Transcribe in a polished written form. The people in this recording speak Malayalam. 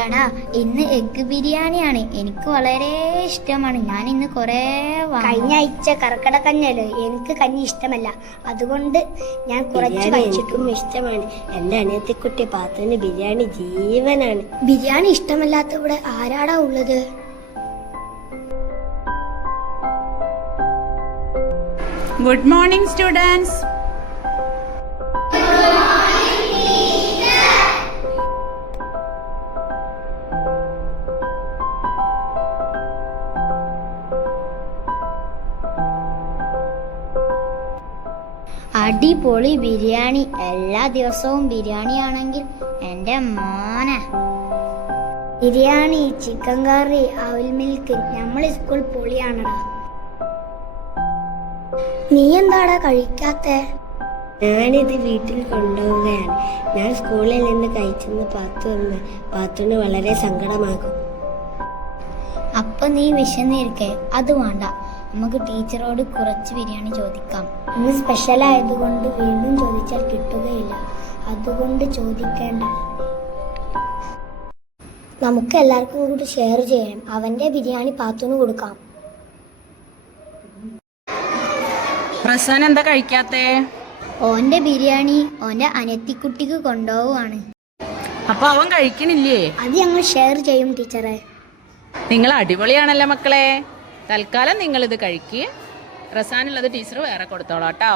എടാ, ഇന്ന് എഗ് ബിരിയാണിയാണ്. എനിക്ക് വളരെ ഇഷ്ടമാണ്. ഞാൻ ഇന്ന് കുറേ കഴിഞ്ഞ ആഴ്ച കർക്കിടക്കഞ്ഞല്ലോ, എനിക്ക് കഞ്ഞി ഇഷ്ടമല്ല, അതുകൊണ്ട് ഞാൻ കുറച്ച് കഴിച്ചിട്ടും ഇഷ്ടമാണ്. എന്റെ അനിയത്തിക്കുട്ടി പാത്തുവിന് ബിരിയാണി ജീവനാണ്. ബിരിയാണി ഇഷ്ടമല്ലാത്ത ഇവിടെ ആരാടാ ഉള്ളത്? Good morning, students. അടിപൊളി ബിരിയാണി. എല്ലാ ദിവസവും ബിരിയാണി ആണെങ്കിൽ എൻ്റെ മോനെ. ബിരിയാണി, ചിക്കൻ കറി, അവിൽ മിൽക്ക്, നമ്മളെ സ്കൂൾ പൊളിയാണടാ. നീ എന്താടാ കഴിക്കാത്തെ? ഞാനിത് വീട്ടിൽ കൊണ്ടുപോവുകയാണ്. ഞാൻ സ്കൂളിൽ നിന്ന് കഴിച്ചെന്ന് പാത്തുവിന് വളരെ സങ്കടമാകും. അപ്പൊ നീ വിശന്നിരിക്കേ? അത് വേണ്ട, നമുക്ക് ടീച്ചറോട് കുറച്ച് ബിരിയാണി ചോദിക്കാം. ഇന്ന് സ്പെഷ്യൽ ആയതുകൊണ്ട് വീണ്ടും ചോദിച്ചാൽ കിട്ടുകയില്ല, അതുകൊണ്ട് ചോദിക്കേണ്ട. നമുക്ക് എല്ലാവർക്കും കൂടി ഷെയർ ചെയ്യാം. അവന്റെ ബിരിയാണി പാത്തുവിന് കൊടുക്കാം. റസാൻ എന്താ കഴിക്കാത്തേ? ഓന്റെ ബിരിയാണി ഓന്റെ അനിയത്തിക്കുട്ടിക്ക് കൊണ്ടുപോവാണ്. അപ്പൊ അവൻ കഴിക്കണില്ലേ? അത് ഞങ്ങൾ ഷെയർ ചെയ്യും ടീച്ചറെ. നിങ്ങൾ അടിപൊളിയാണല്ലോ മക്കളെ. തൽക്കാലം നിങ്ങൾ ഇത് കഴിക്കുക. റസാനുള്ളത് ടീച്ചർ വേറെ കൊടുത്തോളാം കേട്ടോ.